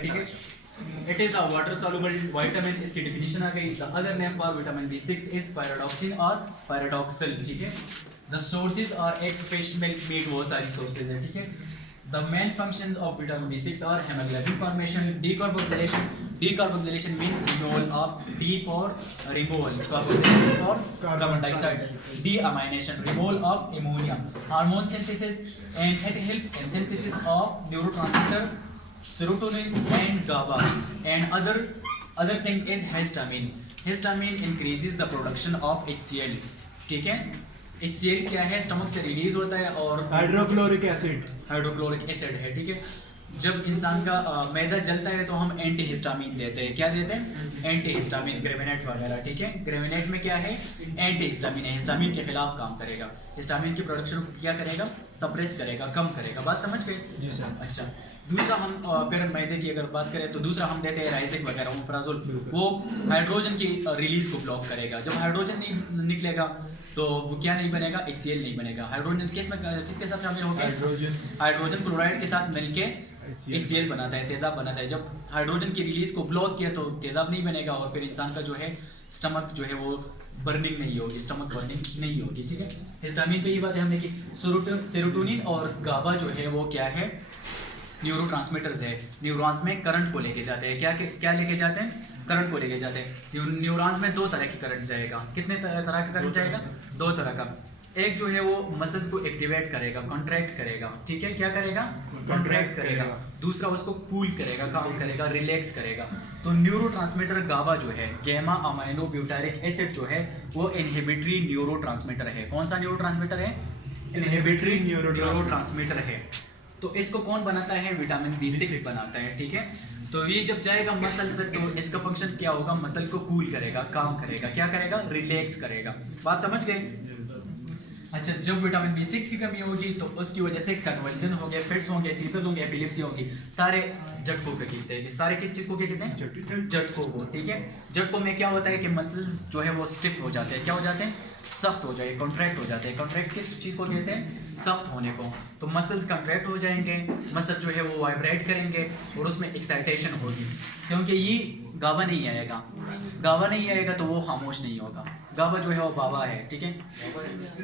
है, ठीक है। It is a water soluble vitamin, इसकी डेफिनेशन आ गई। The other name for vitamin B6 is pyridoxine और पैराडॉक्सल, ठीक है। The sources are egg, fish, milk, meat, वो सारी सोर्सेज है, ठीक है। The main functions of vitamin B6 are hemoglobin formation, decarboxylation. Decarboxylation means removal of D for removal, carboxylation for carbon dioxide. Deamination, removal of ammonia. Hormone synthesis, and it helps in synthesis of neurotransmitter serotonin and GABA. And other thing is histamine. Histamine increases the production of HCl, ठीक है। HCl क्या है, stomach से release होता है और hydrochloric acid है, ठीक है। जब इंसान का मैदा जलता है तो हम एंटी हिस्टामिन देते हैं। क्या देते हैं? एंटी हिस्टामिन, ग्रेविनेट वगैरह, ठीक है। ग्रेविनेट में क्या है? एंटी हिस्टामिन है, हिस्टामिन के खिलाफ काम करेगा। हिस्टामिन की प्रोडक्शन को क्या करेगा? सप्रेस करेगा, कम करेगा। बात समझ गए? जी सर। अच्छा, दूसरा हम फिर मैदे की अगर बात करें तो दूसरा हम देते हैं राइजिक वगैरह, ओमप्राजोल। वो हाइड्रोजन की रिलीज को ब्लॉक करेगा। जब हाइड्रोजन नहीं निकलेगा तो वो क्या नहीं बनेगा? HCl नहीं बनेगा। हाइड्रोजन किसके साथ शामिल होगा? हाइड्रोजन क्लोराइड के साथ मिलके HCl बनाता है, तेजाब बनाता है। जब हाइड्रोजन की रिलीज को ब्लॉक किया तो तेजाब नहीं बनेगा और फिर इंसान का जो है स्टमक जो है वो बर्निंग नहीं होगी, स्टमक बर्निंग नहीं होगी, ठीक है। हिस्टामिन पे ये बात है हमने की। सेरोटोनिन और गाबा जो है वो क्या है? न्यूरोट्रांसमीटर्स है। न्यूरॉन्स में करंट को लेके जाते हैं। क्या लेके जाते हैं? करंट को लेके जाते हैं। न्यूरॉन्स में दो तरह की करंट जाएगा। कितने तरह का करंट जाएगा? दो तरह का। एक जो है वो मसल्स को एक्टिवेट करेगा, कॉन्ट्रैक्ट करेगा, ठीक है। क्या करेगा? कॉन्ट्रैक्ट करेगा। दूसरा उसको कूल करेगा, काम करेगा, रिलैक्स करेगा। तो न्यूरोट्रांसमीटर गाबा जो है, गैमा अमाइनो ब्यूटारिक एसिड जो है वो इनहिबिटरी न्यूरोट्रांसमीटर है। कौन सा न्यूरोट्रांसमीटर है? इनहिबिटरी न्यूरोट्रांसमीटर है। तो इसको कौन बनाता है? विटामिन B6 बनाता है, ठीक है। तो ये जब जाएगा मसल से तो इसका फंक्शन क्या होगा? मसल को कूल करेगा, काम करेगा। क्या करेगा? रिलैक्स करेगा। बात समझ गए? अच्छा, जब विटामिन B6 की कमी होगी तो उसकी वजह से कन्वर्जन हो गया, फिट्स होंगे, सीजर्स होंगे, एपिलेप्सी होगी। सारे झटकों को कहते हैं। सारे किस चीज को क्या कहते हैं? झटकों को, ठीक है। झटकों में क्या होता है कि मसल्स जो है वो स्टिफ हो जाते हैं। क्या हो जाते हैं? सख्त हो जाए, कॉन्ट्रैक्ट हो जाते हैं। कॉन्ट्रैक्ट किस चीज को कहते हैं? सख्त होने को। तो मसल्स कॉन्ट्रैक्ट हो जाएंगे, मसल जो है वो वाइब्रेट करेंगे और उसमें एक्साइटेशन होगी। क्योंकि ये गाबा नहीं आएगा, गाबा नहीं आएगा तो वो खामोश नहीं होगा। गाबा जो है वो बाबा है, ठीक है।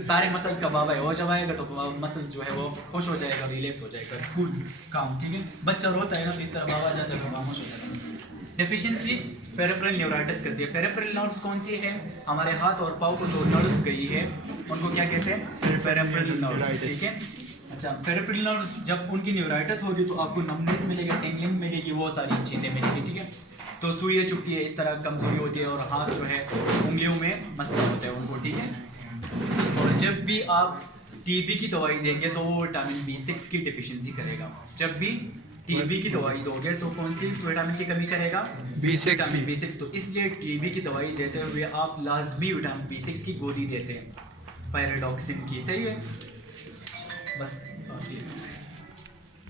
सारे मसल्स का बाबा है। वो जब आएगा तो मसल्स जो है वो खुश हो जाएगा, रिलैक्स हो जाएगा, कूल काम, ठीक है। बच्चा रोता है ना तो इस तरह बाबा जाता है तो खामोश हो जाता है। डेफिशिएंसी पेरिफेरल न्यूराइटिस करती है। पेरिफेरल नर्व्स कौन सी है? हमारे हाथ और पाँव को जो नर्व्स गई है उनको क्या कहते हैं? पेरिफेरल नर्व्स, ठीक है। अच्छा, पेरिफेरल नर्व्स जब उनकी न्यूराइटिस होगी तो आपको नमनेस मिलेगा, टिंगलिंग मिलेगी, वो सारी चीज़ें मिलेगी, ठीक है। तो सुइयाँ चुभती है, इस तरह कमजोरी होती है और हाथ जो है उंगलियों में मसला होता है उनको, ठीक है। और जब भी आप TB की दवाई देंगे तो वो विटामिन B6 की डिफिशियंसी करेगा। जब भी TB की दवाई दोगे तो कौन सी विटामिन की कमी करेगा? Vitamin B6। तो इसलिए TB की दवाई देते हुए आप लाजमी विटामिन B6 की गोली देते हैं, पैराडॉक्सिन की, सही है। बस काफी है।